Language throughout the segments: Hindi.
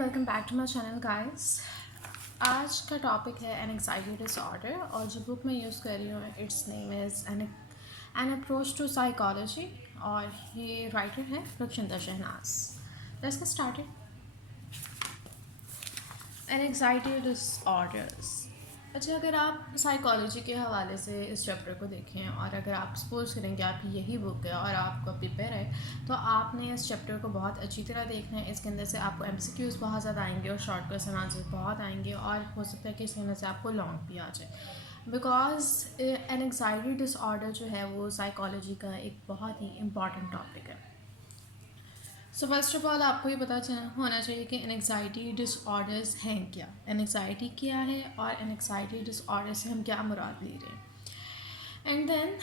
Welcome back to my channel guys. आज का टॉपिक है एनजाइटी डिसऑर्डर और जो बुक मैं यूज़ कर रही हूँ its name is an approach to psychology और ये राइटर है Rukhinder Shahnaz. Let's get started. Anxiety disorders. अच्छा, अगर आप साइकोलॉजी के हवाले से इस चैप्टर को देखें और अगर आप सपोज करें कि आप यही बुक है और आपका पेपर है तो आपने इस चैप्टर को बहुत अच्छी तरह देखना है। इसके अंदर से आपको एमसीक्यूज़ बहुत ज़्यादा आएंगे और शॉर्ट क्वेश्चन आंसर बहुत आएंगे और हो सकता है कि इसके अंदर से आपको लॉन्ग भी आ जाए, बिकॉज एनजाइटी डिसऑर्डर जो है वो साइकोलॉजी का एक बहुत ही इम्पॉर्टेंट टॉपिक है। सो फर्स्ट ऑफ ऑल आपको ये पता होना चाहिए कि एनजाइटी डिसऑर्डर्स हैं क्या, एनजाइटी क्या है और एनजाइटी डिसऑर्डर से हम क्या मुराद ले रहे हैं। एंड देन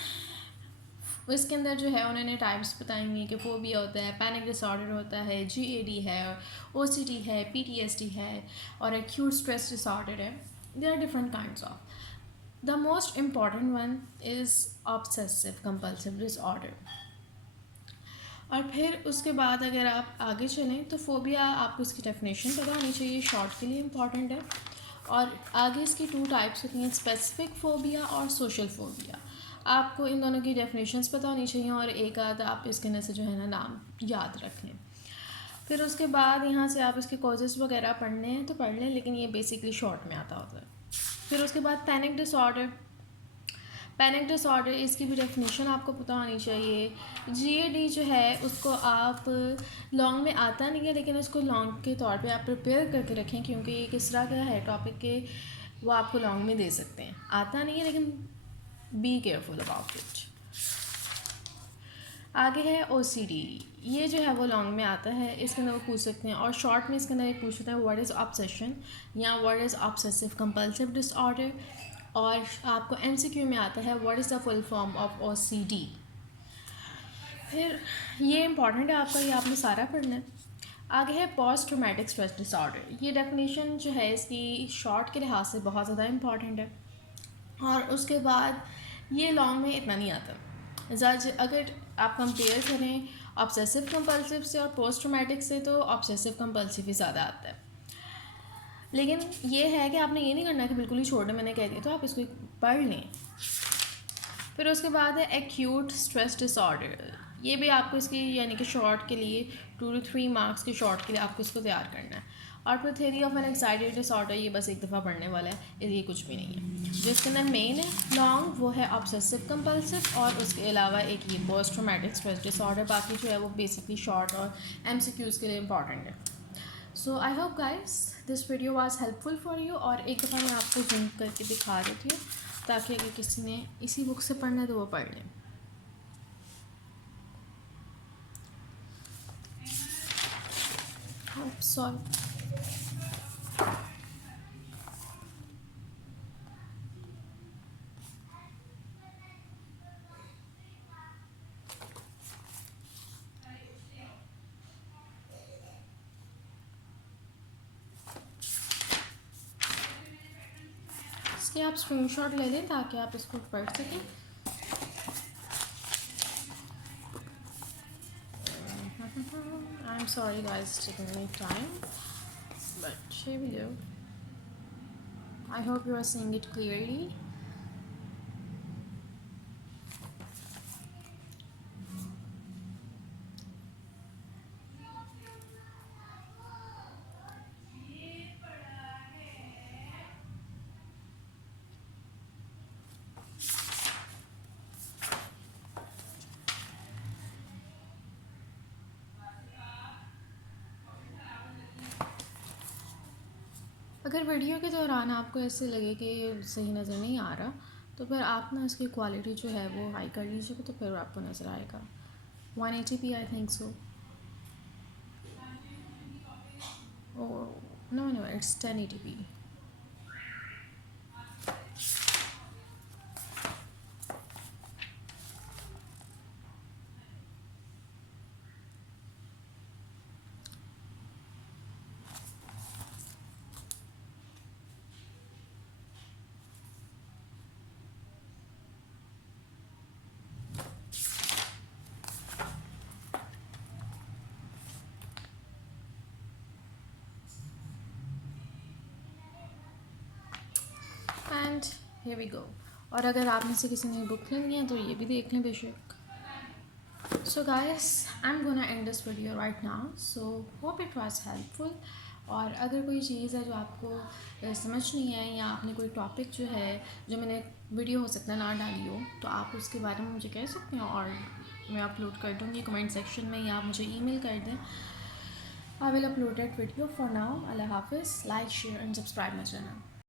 इसके अंदर जो है उन्होंने टाइप्स बताएंगे कि फोबिया होता है, पैनिक डिसऑर्डर होता है, जीएडी है, ओसीडी है, पीटीएसडी है और एक्यूट स्ट्रेस डिसऑर्डर है। There are different kinds of. The most important one is obsessive compulsive disorder. और फिर उसके बाद अगर आप आगे चलें तो फोबिया आपको इसकी डेफिनेशन पता होनी चाहिए, शॉर्ट के लिए इम्पॉर्टेंट है। और आगे इसकी 2 टाइप्स होती हैं, स्पेसिफिक फोबिया और सोशल फोबिया। आपको इन दोनों की डेफिनेशंस पता होनी चाहिए और एक आध आप इसके अंदर से जो है ना नाम याद रख लें। फिर उसके बाद यहाँ से आप इसके कॉजेज़ वगैरह पढ़ने हैं तो पढ़ लें, लेकिन ये बेसिकली शॉर्ट में आता होता है। फिर उसके बाद पैनिक डिसऑर्डर। पैनिक डिसऑर्डर इसकी भी डेफिनेशन आपको पता होनी चाहिए। जीएडी जो है उसको आप लॉन्ग में आता नहीं है, लेकिन उसको लॉन्ग के तौर पे आप प्रिपेयर करके रखें क्योंकि ये किस तरह का है टॉपिक के वो आपको लॉन्ग में दे सकते हैं। आता नहीं है लेकिन बी केयरफुल अबाउट इट। आगे है ओसीडी। ये जो है वो लॉन्ग में आता है, इसके अंदर वो पूछ सकते हैं और शॉर्ट में इसके अंदर एक पूछ सकते हैं व्हाट इज़ ऑब्सेशन या what is obsessive compulsive disorder. और आपको एमसीक्यू में आता है what is the full form of OCD. फिर ये इंपॉर्टेंट है आपका, ये आपने सारा पढ़ना है। आगे है पोस्ट ट्रॉमेटिक स्ट्रेस डिसऑर्डर। ये डेफिनेशन जो है इसकी शॉर्ट के लिहाज से बहुत ज़्यादा इंपॉर्टेंट है और उसके बाद ये लॉन्ग में इतना नहीं आता। अगर आप कंपेयर करें ऑब्सेसिव कंपल्सिव से और पोस्ट ट्रॉमेटिक से तो ऑब्सेसिव कंपल्सिव ही ज़्यादा आता है। लेकिन ये है कि आपने ये नहीं करना कि बिल्कुल ही छोड़ना, मैंने कह दिया तो आप इसको पढ़ लें। फिर उसके बाद है एक्यूट स्ट्रेस डिसऑर्डर। ये भी आपको इसकी यानी कि शॉर्ट के लिए 2 to 3 मार्क्स के शॉर्ट के लिए आपको इसको तैयार करना है। और फिर थ्योरी ऑफ एंग्जायटी डिसऑर्डर, ये बस एक दफ़ा पढ़ने वाला है, ये कुछ भी नहीं है। जो इसके अंदर मेन है लॉन्ग वो है ऑब्सेसिव कंपल्सिव और उसके अलावा एक ये पोस्ट ट्रॉमेटिक स्ट्रेस डिसऑर्डर। बाकी जो है वो बेसिकली शॉर्ट और एमसीक्यूज़ के लिए इंपॉर्टेंट है। So I hope guys this video was helpful for you. और एक दफ़ा मैं आपको जूम करके दिखा देती हूँ ताकि अगर किसी ने इसी बुक से पढ़ना है तो वो पढ़ लें। सॉरी, इसके आप स्क्रीनशॉट ले लें ताकि आप इसको पढ़ सकें। I'm sorry guys, it's taking me time, but here we go. I hope you are seeing it clearly. अगर वीडियो के दौरान आपको ऐसे लगे कि सही नज़र नहीं आ रहा तो फिर आप ना इसकी क्वालिटी जो है वो हाई कर लीजिएगा तो फिर आपको नज़र आएगा। 180p I think so. No no it's 1080p। Here we go. और अगर आप में से किसी ने बुक लेनी है तो ये भी देख लें बेशक। So guys, I'm gonna end this video right now. So hope it was helpful. और अगर कोई चीज़ है जो आपको समझ नहीं है या आपने कोई टॉपिक जो है जो मैंने वीडियो हो सकता है ना डाली हो, तो आप उसके बारे में मुझे कह सकते हैं और मैं अपलोड कर दूँगी कमेंट सेक्शन में, या आप मुझे ईमेल कर दें। I will upload that video. For now, Allah Hafiz. Like, share and subscribe my channel.